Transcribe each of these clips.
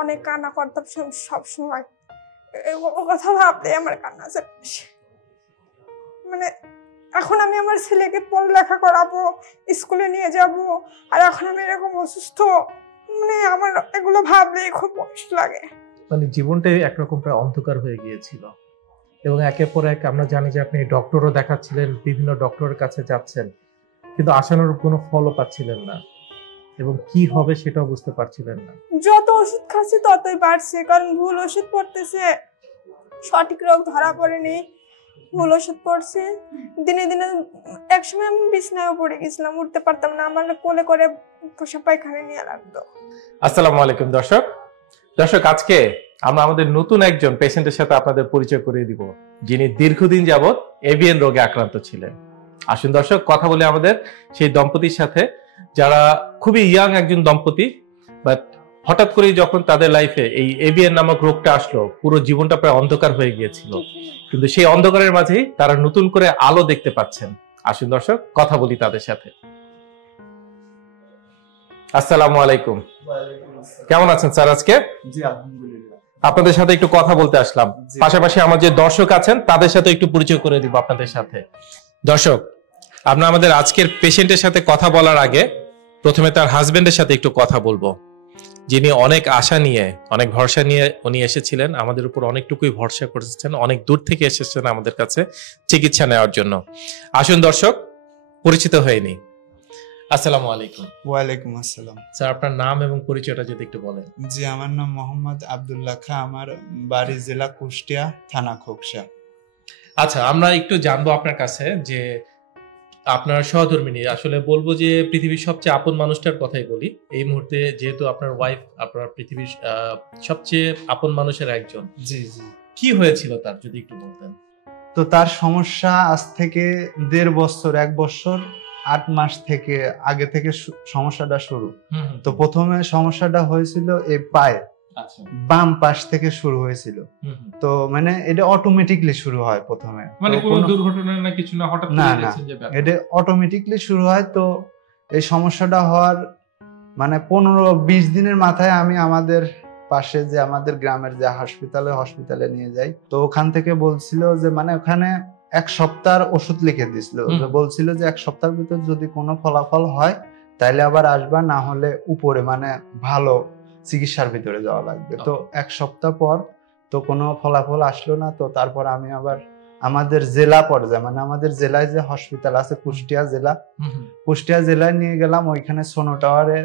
অনেক কান্না করতাম সব সময়। ও কথা ভাবলে আমার কান্না চলে আসে। মানে এখন আমি আমার ছেলেকে পড়ালেখা করাবো, স্কুলে নিয়ে যাব, আর এখন আমি এরকম অসুস্থ, মানে আমার এগুলো ভাবলে খুব কষ্ট লাগে। মানে জীবনটাই একরকম প্রায় অন্ধকার হয়ে গিয়েছিল এবং একের পর এক আমরা জানি যে আপনি ডক্টরও দেখাচ্ছিলেন, বিভিন্ন ডক্টরের কাছে যাচ্ছেন, কিন্তু আশানুরূপ কোনো ফলও পাচ্ছিলেন না এবং কি হবে সেটাও বুঝতে পারছিলেন না। যত ওষুধ খাচ্ছি ততই বাড়ছে, কারণ ভুল ওষুধ পড়তেছে, সঠিক রোগ ধরা পড়েনি, ভুল ওষুধ পড়ছে। দিনে দিনে একসময় আমি বিছনায়ও পড়ে গেছিলাম, উঠতে পারতাম না, আমার কোলে করে পোষা পায়খানা নিয়ে লাগতো। আসসালামু আলাইকুম দর্শক, আজকে আমরা আমাদের নতুন একজন পেশেন্টের সাথে আপনাদের পরিচয় করিয়ে দিব, যিনি দীর্ঘদিন যাবৎ এভিএন রোগে আক্রান্ত ছিলেন। আসুন দর্শক, কথা বলে আমাদের সেই দম্পতির সাথে, যারা খুবই ইয়াং একজন দম্পতি, বাট হঠাৎ করে যখন তাদের লাইফে এই এভিএন নামক রোগটা আসলো, পুরো জীবনটা প্রায় অন্ধকার হয়ে গিয়েছিল, কিন্তু সেই অন্ধকারের মাঝেই তারা নতুন করে আলো দেখতে পাচ্ছেন। আসুন দর্শক, কথা বলি তাদের সাথে। আসসালামু আলাইকুম। কেমন আছেন স্যার আজকে? জি আলহামদুলিল্লাহ। আপনাদের সাথে একটু কথা বলতে আসলাম, পাশাপাশি আমার যে দর্শক আছেন তাদের সাথে একটু পরিচয় করে দিব আপনাদের সাথে। দর্শক, আমরা আমাদের আজকের পেশেন্টের সাথে কথা বলার আগে প্রথমে তার হাজবেন্ডের সাথে একটু কথা বলবো, যিনি অনেক আশা নিয়ে, অনেক ভরসা নিয়ে উনি এসেছিলেন, আমাদের উপর অনেকটুকুই ভরসা করেছেন, অনেক দূর থেকে এসেছেন আমাদের কাছে চিকিৎসা নেওয়ার জন্য। আসুন দর্শক, পরিচিত হয়নি। আসসালামু আলাইকুম। ওয়ালাইকুম আসসালাম। স্যার, আপনার নাম এবং পরিচয়টা যদি একটু বলেন। জি, আমার নাম মোহাম্মদ আব্দুল্লাহ খা, আমার বাড়ি জেলা কুষ্টিয়া, থানা খোকসা। আচ্ছা, আমরা একটু জানবো আপনার কাছে যে আপনার সহধর্মিনী, আসলে বলবো যে পৃথিবীর সবচেয়ে আপন মানুষটার কথাই বলি এই মুহূর্তে, যেহেতু আপনার ওয়াইফ আপনার পৃথিবীর সবচেয়ে আপন মানুষের একজন। জি জি। কি হয়েছিল তার, যদি একটু বলতেন। তো তার সমস্যা আজ থেকে 1.5 বছর, 1 বছর 8 মাস থেকে আগে থেকে সমস্যাটা শুরু। তো প্রথমে সমস্যাটা হয়েছিল এই পায়ে, বাম পাশ থেকে শুরু হয়েছিল। তো মানে এটা অটোমেটিকলি শুরু হয় প্রথমে, মানে কোনো দুর্ঘটনা না কিছু না, হঠাৎ করে দেখছেন যে ব্যাপার, এটা অটোমেটিকলি শুরু হয়। তো এই সমস্যাটা হওয়ার মানে 15-20 দিনের মাথায় আমি আমাদের পাশে যে আমাদের গ্রামের যে হসপিটালে নিয়ে যাই। তো ওখান থেকে বলছিল যে মানে ওখানে 1 সপ্তাহের ওষুধ লিখে দিছিল, বলছিল যে 1 সপ্তাহের ভিতর যদি কোনো ফলাফল হয় তাহলে আবার আসবা, না হলে উপরে মানে ভালো চিকিৎসার ভিতরে যাওয়া লাগবে। তো 1 সপ্তাহ পর তো কোনো ফলাফল আসলো না। তো তারপর আমি আবার আমাদের জেলা পর্যায়ে, মানে আমাদের জেলায় যে হসপিটাল আছে কুষ্টিয়া জেলায় নিয়ে গেলাম। ওইখানে সোনো টাওয়ারে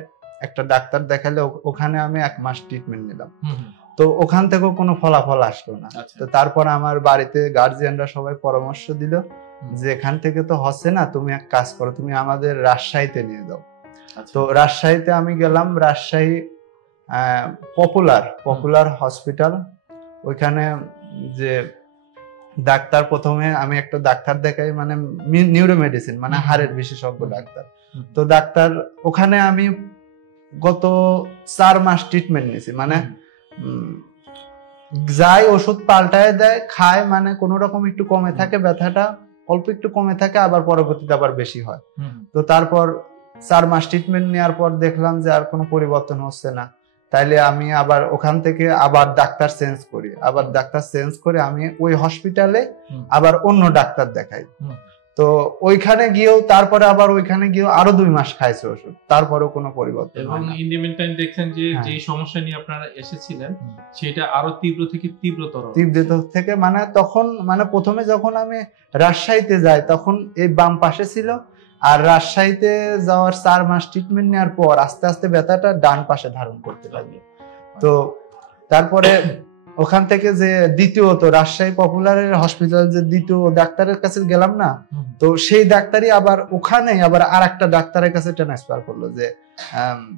একটা ডাক্তার দেখালে, ওখানে আমি 1 মাস ট্রিটমেন্ট নিলাম। তো ওখান থেকেও কোনো ফলাফল আসলো না। তো তারপর আমার বাড়িতে গার্জিয়ানরা সবাই পরামর্শ দিল যে এখান থেকে তো হচ্ছে না, তুমি এক কাজ করো, তুমি আমাদের রাজশাহীতে নিয়ে যাও। তো রাজশাহীতে আমি গেলাম, রাজশাহী পপুলার হসপিটাল। ওইখানে যে ডাক্তার, প্রথমে আমি একটা ডাক্তার দেখাই, মানে নিউরো মেডিসিন, মানে হাড়ের বিশেষজ্ঞ ডাক্তার। তো ডাক্তার ওখানে আমি গত 4 মাস ট্রিটমেন্ট নিয়েছি, মানে যাই ওষুধ পাল্টায় দেয়, খায়, মানে কোনো রকম একটু কমে থাকে ব্যথাটা, অল্প একটু কমে থাকে, আবার পরবর্তীতে আবার বেশি হয়। তো তারপর 4 মাস ট্রিটমেন্ট নেওয়ার পর দেখলাম যে আর কোনো পরিবর্তন হচ্ছে না। তাইলে আমি আবার ওখান থেকে আবার ডাক্তার চেঞ্জ করি, আমি ওই হসপিটালে আবার অন্য ডাক্তার দেখাই। তো ওইখানে গিয়েও তারপরে আবার ওইখানে গিয়েও আরো 2 মাস খাইছে ওষুধ, তারপরেও কোনো পরিবর্তন এবং ইন দ্য মিন টাইম দেখছেন যে যে সমস্যা নিয়ে আপনারা এসেছিলেন সেটা আরো তীব্র থেকে মানে তখন মানে প্রথমে যখন আমি রাজশাহীতে যাই তখন এই বাম পাশে ছিল, আর রাজশাহীতে যাওয়ার 4 মাস ট্রিটমেন্ট নেওয়ার পর আস্তে আস্তে ব্যথাটা ডান পাশে ধারণ করতে লাগলো। তো তারপরে ওখান থেকে যে দ্বিতীয়ত রাজশাহী পপুলারের হসপিটাল যে দ্বিতীয় ডাক্তারের কাছে গেলাম না, তো সেই ডাক্তারই আবার ওখানে আবার আরেকটা ডাক্তারের কাছে ট্রান্সফার করলো যে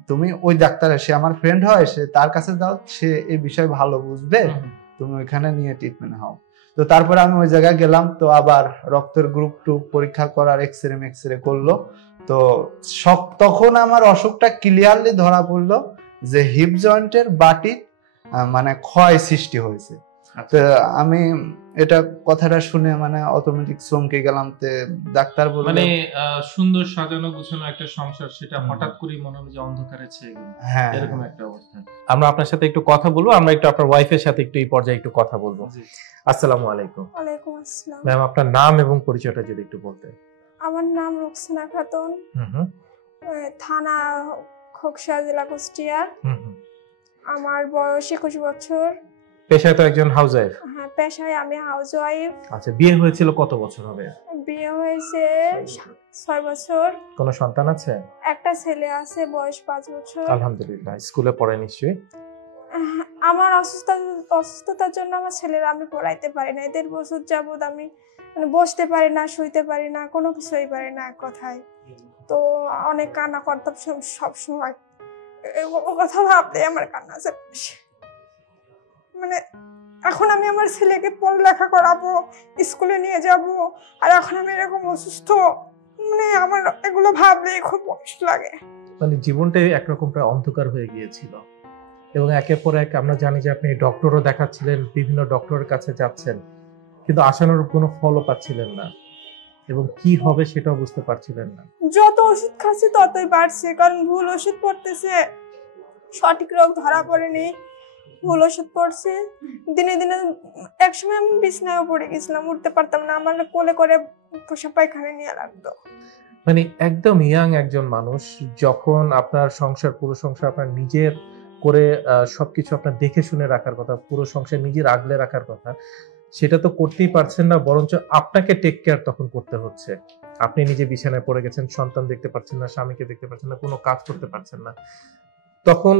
তুমি ওই ডাক্তারের, সে আমার ফ্রেন্ড হয়, সে তার কাছে যাও, সে এই বিষয় ভালো বুঝবে, তুমি ওইখানে নিয়ে ট্রিটমেন্ট হও। তো তারপরে আমি ওই জায়গায় গেলাম। তো আবার রক্তের গ্রুপ 2 পরীক্ষা করার এক্সরে করলো। তো তখন আমার অসুখটা ক্লিয়ারলি ধরা পড়লো যে হিপ জয়েন্টের বাটি মানে ক্ষয় সৃষ্টি হয়েছে। তো আমি এটা কথাটা শুনে মানে অটোমেটিক চমকে গেলাম। তে ডাক্তার বলল মানে সুন্দর সাজানো গোছানো একটা সংসার, সেটা হঠাৎ করে মনে হলো যে অন্ধকারে ছেয়ে গেল, হ্যাঁ এরকম একটা অবস্থা। আমরা আপনার সাথে একটু কথা বলবো, আমরা একটু আপনার ওয়াইফের সাথে একটু এই পর্যায়ে একটু কথা বলবো। আসসালামু আলাইকুম। ওয়ালাইকুম আসসালাম। ম্যাম, আপনার নাম এবং পরিচয়টা যদি একটু বলতেন। আমার নাম রুকসানা খাতুন, থানা খোকসা, জেলা কুষ্টিয়া। আমার বয়স 21 বছর। পেশায় তো একজন হাউস ওয়াইফ? হ্যাঁ, পেশায় আমি হাউস ওয়াইফ। আচ্ছা, বিয়ে হয়েছিল কত বছর হবে? বিয়ে হয়েছে 6 বছর। কোনো সন্তান আছে? একটা ছেলে আছে, বয়স 5 বছর। আলহামদুলিল্লাহ। স্কুলে পড়ে নিশ্চয়ই? আমার অসুস্থতার জন্য আমার ছেলেরা আমি পড়াইতে পারি না। 1.5 বছর যাবত আমি মানে বসতে পারি না, শুইতে পারি না, কোনো কিছুই পারি না এক কথায়। তো অনেক কান্না করতাম সব সময়। ও কথা ভাবলে আমার কান্না চলে আসে। মানে এখন আমি আমার ছেলেকে পড়ালেখা করাবো, স্কুলে নিয়ে যাব, আর এখন আমি এরকম অসুস্থ, মানে আমার এগুলো ভাবলে খুব কষ্ট লাগে। মানে জীবনটাই একরকম প্রায় অন্ধকার হয়ে গিয়েছিল, এবং একের পর এক আমরা জানি যে আপনি ডক্টরও দেখাচ্ছিলেন, বিভিন্ন ডক্টরের কাছে যাচ্ছেন, কিন্তু আশানুর কোনো ফলও পাচ্ছিলেন না, এবং কি হবে সেটাও বুঝতে পারছিলেন না। যত ওষুধ খাচ্ছি ততই বাড়ছে, কারণ ভুল ওষুধ পড়তেছে, সঠিক রোগ ধরা পড়েনি, ভুল ওষুধ পড়ছে। দিনে দিনে একসময় আমি বিছনায়ও পড়ে গেছিলাম, উঠতে পারতাম না, আমার কোলে করে পোষা পায়খানা নিয়ে লাগতো। মানে একদম ইয়াং একজন মানুষ, যখন আপনার সংসার, পুরো সংসার আপনার নিজের করে সবকিছু আপনার দেখে শুনে রাখার কথা, পুরো সংসার নিজের আগলে রাখার কথা, সেটা তো করতেই পারছেন না, বরঞ্চ আপনাকে টেক কেয়ার তখন করতে হচ্ছে। আপনি নিজে বিছানায় পড়ে গেছেন, সন্তান দেখতে পাচ্ছেন না, স্বামীকে দেখতে পাচ্ছেন না, কোনো কাজ করতে পারছেন না। তখন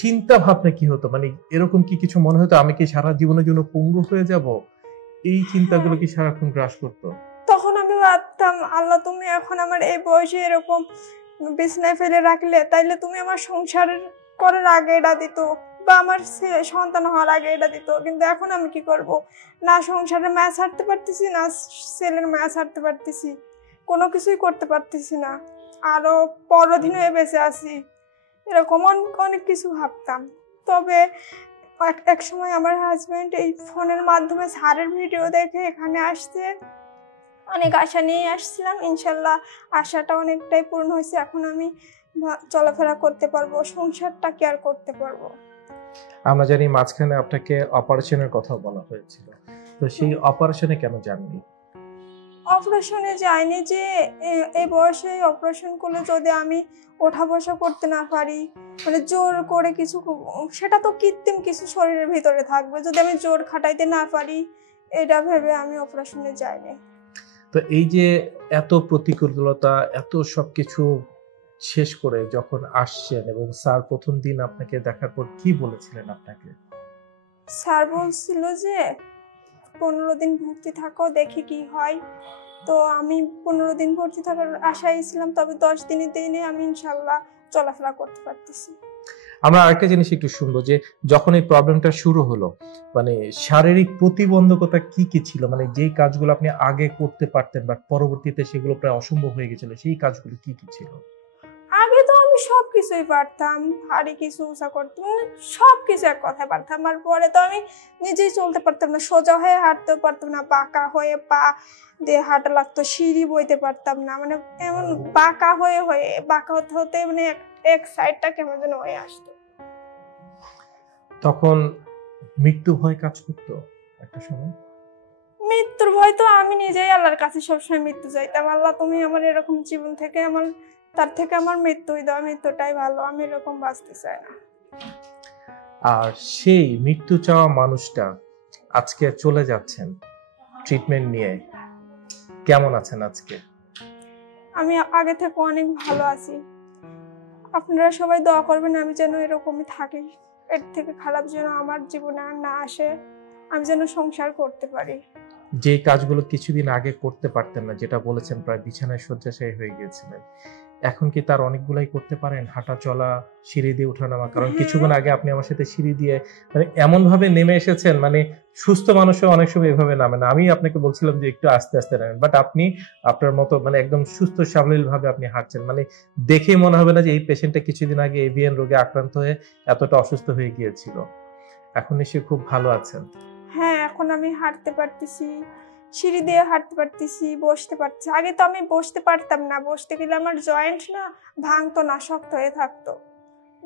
চিন্তা ভাবনা কি হতো? মানে এরকম কি কিছু মনে হতো আমি কি সারা জীবনের জন্য পঙ্গু হয়ে যাব? এই চিন্তাগুলো কি সারাক্ষণ গ্রাস করতো? তখন আমি ভাবতাম, আল্লাহ তুমি এখন আমার এই বয়সে এরকম বিছনায় ফেলে রাখলে, তাইলে তুমি আমার সংসার করার আগে এটা দিত, বা আমার সন্তান হওয়ার আগে এটা দিত। কিন্তু এখন আমি কি করব? না সংসারের মায়া ছাড়তে পারতেছি, না ছেলের মায়া ছাড়তে পারতেছি, কোনো কিছুই করতে পারতেছি না, আরো পরদিন হয়ে বেঁচে আছি, এরকম অনেক কিছু ভাবতাম। তবে এক সময় আমার হাজবেন্ড এই ফোনের মাধ্যমে স্যারের ভিডিও দেখে এখানে আসতে অনেক আশা নিয়ে আসছিলাম। ইনশাল্লাহ আশাটা অনেকটাই পূর্ণ হয়েছে। এখন আমি চলাফেরা করতে পারবো, সংসারটা কেয়ার করতে পারবো। আমরা জানি মাঝখানে আপনাকে অপারেশনের কথা বলা হয়েছিল, তো সেই অপারেশনে কেন যাননি? অপারেশনে যাইনি যে এই বয়সে অপারেশন করলে যদি আমি ওঠা বসা করতে না পারি, মানে জোর করে কিছু, সেটা তো কৃত্রিম কিছু শরীরের ভিতরে থাকবে, যদি আমি জোর খাটাইতে না পারি, এটা ভেবে আমি অপারেশনে যাইনি। তো এই যে এত প্রতিকূলতা, এত সবকিছু শেষ করে যখন আসছেন, এবং স্যার প্রথম দিন আপনাকে দেখার পর কি বলেছিলেন আপনাকে? স্যার বলছিল যে 15 দিন ভর্তি থাকো, দেখি কি হয়। তো আমি 15 দিন ভর্তি থাকার আশায় ছিলাম, তবে 10 দিনে আমি ইনশাল্লাহ চলাফেরা করতে পারতেছি। আমরা আরেকটা জিনিস একটু শুনবো, যে যখন এই প্রবলেমটা শুরু হলো, মানে শারীরিক প্রতিবন্ধকতা কি কি ছিল? মানে যেই কাজগুলো আপনি আগে করতে পারতেন বাট পরবর্তীতে সেগুলো প্রায় অসম্ভব হয়ে গেছিল, সেই কাজগুলো কি কি ছিল? আগে তো আমি সবকিছুই পারতাম, ভারী কিছু উঁচা করতাম, মানে সবকিছু এক কথায় পারতাম। আর পরে তো আমি নিজেই চলতে পারতাম না, সোজা হয়ে হাঁটতেও পারতাম না, বাঁকা হয়ে পা দিয়ে হাঁটা লাগতো, সিঁড়ি বইতে পারতাম না, মানে এমন বাঁকা হয়ে বাঁকা হতে হতে মানে এক সাইডটা কেমন যেন হয়ে আসতো। তখন মৃত্যু ভয় কাজ করতো একটা সময়? মৃত্যুর ভয় তো আমি নিজেই আল্লাহর কাছে সবসময় মৃত্যু চাইতাম, আল্লাহ তুমি আমার এরকম জীবন থেকে তার থেকে আমার মৃত্যুই দাও, মৃত্যুটাই ভালো, আমি এরকম বাঁচতে চাই না। আর সেই মৃত্যু চাওয়া মানুষটা আজকে চলে যাচ্ছেন ট্রিটমেন্ট নিয়ে, কেমন আছেন আজকে? আমি আগে থেকে অনেক ভালো আছি। আপনারা সবাই দোয়া করবেন আমি যেন এরকমই থাকি, এর থেকে খারাপ যেন আমার জীবনে আর না আসে, আমি যেন সংসার করতে পারি। যে কাজগুলো কিছুদিন আগে করতে পারতেন না, যেটা বলেছেন প্রায় বিছানায় শয্যাশায়ী হয়ে গিয়েছিলেন, এখন কি তার অনেকগুলাই করতে পারেন? হাঁটা চলা, সিঁড়ি দিয়ে ওঠানামা, কারণ কিছুক্ষণ আগে আপনি আমার সাথে সিঁড়ি দিয়ে মানে এমন ভাবে নেমে এসেছেন, মানে সুস্থ মানুষও অনেক সময় এভাবে নামে না। আমি আপনাকে বলছিলাম যে একটু আস্তে আস্তে নামেন, বাট আপনি আপনার মতো মানে একদম সুস্থ সাবলীল ভাবে আপনি হাঁটছেন, মানে দেখেই মনে হবে না যে এই পেশেন্টটা কিছুদিন আগে এভিএন রোগে আক্রান্ত হয়ে এতটা অসুস্থ হয়ে গিয়েছিল। এখন নিশ্চয়ই খুব ভালো আছেন। এখন আমি হাঁটতে পারতেছি, সিঁড়ি দিয়ে হাঁটতে পারতেছি, বসতে পারছি। আগে তো আমি বসতে পারতাম না, বসতে গেলে আমার জয়েন্ট না ভাঙতো না, শক্ত হয়ে থাকতো,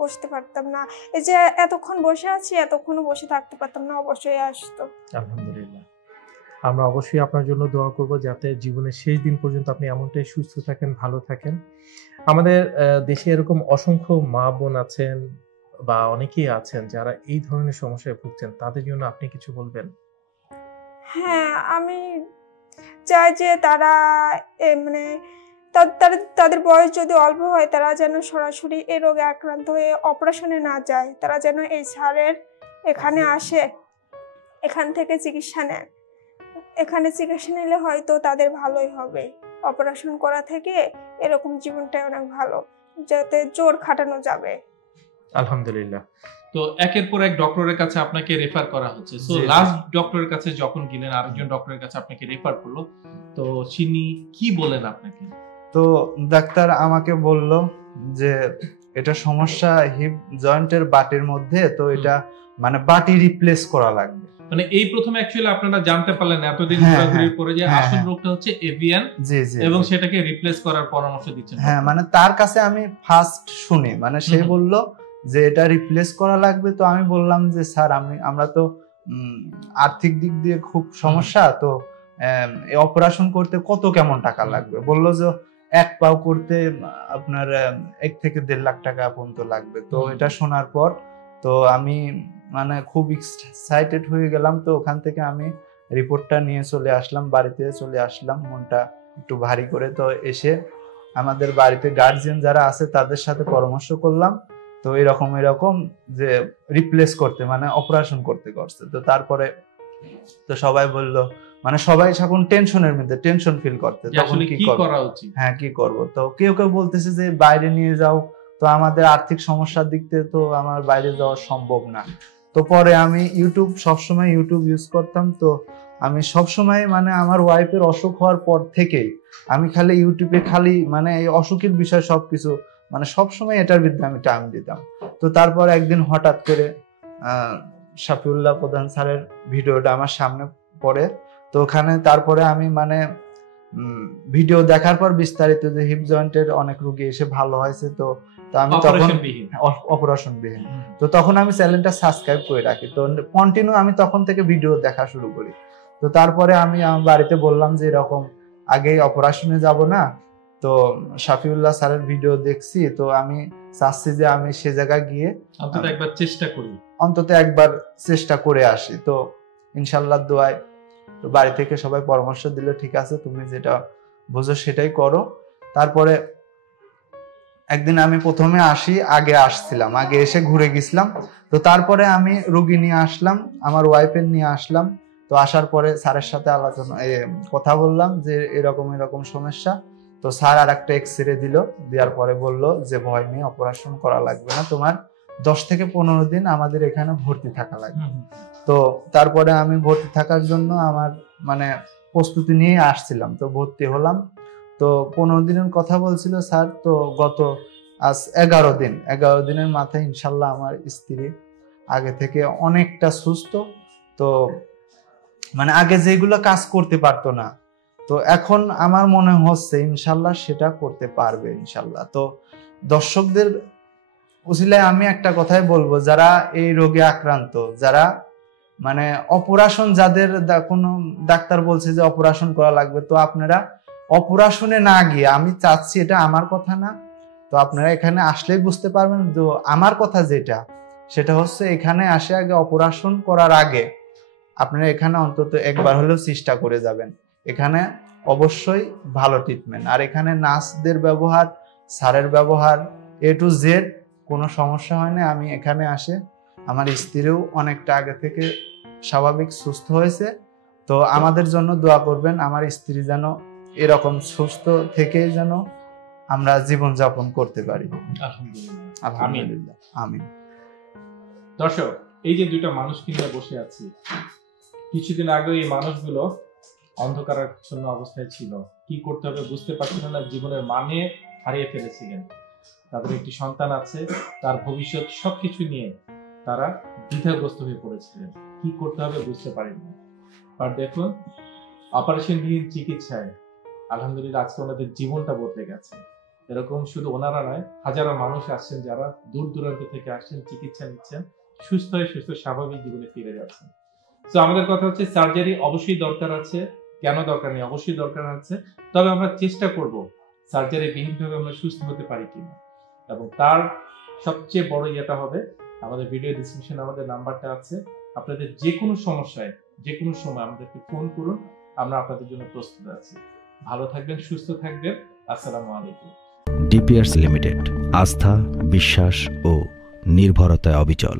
বসতে পারতাম না। এই যে এতক্ষণ বসে আছি, এতক্ষণও বসে থাকতে পারতাম না, অবশ্যই আসতো। আলহামদুলিল্লাহ, আমরা অবশ্যই আপনার জন্য দোয়া করব যাতে জীবনের শেষ দিন পর্যন্ত আপনি এমনটাই সুস্থ থাকেন, ভালো থাকেন। আমাদের দেশে এরকম অসংখ্য মা বোন আছেন বা অনেকেই আছেন যারা এই ধরনের সমস্যায় ভুগছেন, তাদের জন্য আপনি কিছু বলবেন? হ্যাঁ, আমি চাই যে তারা মানে তাদের বয়স যদি অল্প হয়, তারা যেন সরাসরি এই রোগে আক্রান্ত হয়ে অপারেশনে না যায়, তারা যেন এই স্যারের এখানে আসে, এখান থেকে চিকিৎসা নেন। এখানে চিকিৎসা নিলে হয়তো তাদের ভালোই হবে। অপারেশন করা থেকে এরকম জীবনটাই অনেক ভালো, যাতে জোর খাটানো যাবে। আলহামদুলিল্লাহ। তো একের পর এক ডক্টরের কাছে আপনাকে রেফার করা হচ্ছে। সো লাস্ট ডক্টরের কাছে যখন গেলেন, আরেকজন ডক্টরের কাছে আপনাকে রেফার করলো, তো তিনি কি বলেন আপনাকে? তো ডাক্তার আমাকে বলল যে এটা সমস্যা হিপ জয়েন্টের বাটির মধ্যে, তো এটা মানে বাটি রিপ্লেস করা লাগবে। মানে এই প্রথম অ্যাকচুয়ালি আপনারা জানতে পারলেন এতদিন ঘোরাঘুরির পরে যে আসল রোগটা হচ্ছে এভিয়ান, জি জি, এবং সেটাকে রিপ্লেস করার পরামর্শ দিচ্ছেন। হ্যাঁ, মানে তার কাছে আমি ফার্স্ট শুনি, মানে সে বলল যে এটা রিপ্লেস করা লাগবে। তো আমি বললাম যে স্যার আমরা তো আর্থিক দিক দিয়ে খুব সমস্যা, তো এই অপারেশন করতে কত কেমন টাকা লাগবে? বললো যে এক পাও করতে আপনার 1 থেকে 1.5 লাখ টাকা পর্যন্ত লাগবে। তো এটা শোনার পর তো আমি মানে খুব এক্সাইটেড হয়ে গেলাম। তো ওখান থেকে আমি রিপোর্টটা নিয়ে চলে আসলাম, বাড়িতে চলে আসলাম মনটা একটু ভারী করে। তো এসে আমাদের বাড়িতে গার্জিয়ান যারা আছে তাদের সাথে পরামর্শ করলাম, তো এরকম যে রিপ্লেস করতে মানে অপারেশন করতে করছে। তো তারপরে তো সবাই বলল, মানে সবাই এখন টেনশনের মধ্যে, টেনশন ফিল করতে, তখন কি করা উচিত, হ্যাঁ কি করব। তো কেউ কেউ বলতেছে যে বাইরে নিয়ে যাও, তো আমাদের আর্থিক সমস্যার দিক থেকে তো আমার বাইরে যাওয়া সম্ভব না। তো পরে আমি সবসময় ইউটিউব ইউজ করতাম। তো আমি সবসময় মানে আমার ওয়াইফের অসুখ হওয়ার পর থেকেই আমি খালি ইউটিউবে মানে এই অসুখের বিষয় সবকিছু মানে সবসময় এটার বিরুদ্ধে আমি টাইম দিতাম। তো তারপর একদিন হঠাৎ করে শাফিউল্লাহ প্রধান স্যারের ভিডিওটা আমার সামনে পড়ে। তো ওখানে তারপরে আমি মানে ভিডিও দেখার পর বিস্তারিত যে হিপ জয়েন্টের অনেক রোগী এসে ভালো হয়েছে, তো আমি তখন অপারেশনবিহীন, তো তখন আমি চ্যানেলটা সাবস্ক্রাইব করে রাখি। তো কন্টিনিউ আমি তখন থেকে ভিডিও দেখা শুরু করি। তো তারপরে আমি আমার বাড়িতে বললাম যে এরকম আগে অপারেশনে যাব না, তো শাফিউল্লাহ স্যারের ভিডিও দেখছি, তো আমি চাচ্ছি যে আমি সে জায়গায় গিয়ে অন্তত একবার চেষ্টা করে আসি। তো ইনশাল্লাহ দোয়ায় তো বাড়ি থেকে সবাই পরামর্শ দিল, ঠিক আছে তুমি যেটা বুঝো সেটাই করো। তারপরে একদিন আমি প্রথমে আগে এসে ঘুরে গেছিলাম। তো তারপরে আমি রোগী নিয়ে আসলাম, আমার ওয়াইফের নিয়ে আসলাম। তো আসার পরে স্যারের সাথে কথা বললাম যে এরকম সমস্যা। তো স্যার আর একটা এক্সরে দেওয়ার পরে বলল যে ভয় নেই, অপারেশন করা লাগবে না, তোমার 10 থেকে 15 দিন আমাদের এখানে ভর্তি থাকা লাগবে। তো তারপরে আমি ভর্তি থাকার জন্য আমার মানে প্রস্তুতি নিয়ে আসছিলাম। তো ভর্তি হলাম। তো 15 দিনের কথা বলছিল স্যার। তো গত আজ 11 দিনের মাথায় ইনশাল্লাহ আমার স্ত্রী আগে থেকে অনেকটা সুস্থ। তো মানে আগে যেগুলো কাজ করতে পারতো না, তো এখন আমার মনে হচ্ছে ইনশাল্লাহ সেটা করতে পারবে ইনশাল্লাহ। তো দর্শকদের উসিলায় আমি একটা কথাই বলবো, যারা এই রোগে আক্রান্ত, যারা মানে অপারেশন, যাদের কোনো ডাক্তার বলছে যে অপারেশন করা লাগবে, তো আপনারা অপারেশনে না গিয়ে, আমি চাচ্ছি এটা আমার কথা না, তো আপনারা এখানে আসলেই বুঝতে পারবেন। তো আমার কথা সেটা হচ্ছে এখানে আসে আগে অপারেশন করার আগে আপনারা এখানে অন্তত একবার হলেও চেষ্টা করে যাবেন। এখানে অবশ্যই ভালো ট্রিটমেন্ট, আর এখানে নার্সদের ব্যবহার, স্যারের ব্যবহার A to Z কোনো সমস্যা হয় না। আমি এখানে আসে আমার স্ত্রীও অনেকটা আগে থেকে স্বাভাবিক সুস্থ হয়েছে। তো আমাদের জন্য দোয়া করবেন, আমার স্ত্রী যেন এরকম সুস্থ থেকে যেন আমরা জীবনযাপন করতে পারি। আলহামদুলিল্লাহ, আমিন। দর্শক, এই যে দুইটা মানুষ কিনে বসে আছি, কিছুদিন আগে এই মানুষগুলো অন্ধকারাচ্ছন্ন অবস্থায় ছিল, কি করতে হবে বুঝতে পারছিল না, জীবনের মানে হারিয়ে ফেলেছিলেন। তাদের একটি সন্তান আছে, তার ভবিষ্যৎ সবকিছু নিয়ে তারা দ্বিধাগ্রস্ত হয়ে পড়েছিলেন, কি করতে হবে বুঝতে পারেননি। আর দেখুন অপারেশনবিহীন চিকিৎসায় আলহামদুলিল্লাহ আজকে ওনাদের জীবনটা বদলে গেছে। এরকম শুধু ওনারা নয়, হাজারো মানুষ আসছেন যারা দূর দূরান্ত থেকে আসছেন, চিকিৎসা নিচ্ছেন, সুস্থ হয়ে সুস্থ স্বাভাবিক জীবনে ফিরে যাচ্ছেন। তো আমাদের কথা হচ্ছে সার্জারি অবশ্যই দরকার আছে, কেন দরকার নেই, অবশ্যই দরকার আছে, তবে আমরা চেষ্টা করব সার্জারি বিহীনভাবে আমরা সুস্থ হতে পারি কিনা। এবং তার সবচেয়ে বড় ইয়েটা হবে আমাদের ভিডিও ডিসক্রিপশনে আমাদের নাম্বারটা আছে, আপনাদের যে কোনো সমস্যায় যে কোনো সময় আমাদেরকে ফোন করুন, আমরা আপনাদের জন্য প্রস্তুত আছি। ভালো থাকবেন, সুস্থ থাকবেন। আসসালামু আলাইকুম। ডিপিআরস লিমিটেড, আস্থা, বিশ্বাস ও নির্ভরতায় অবিচল।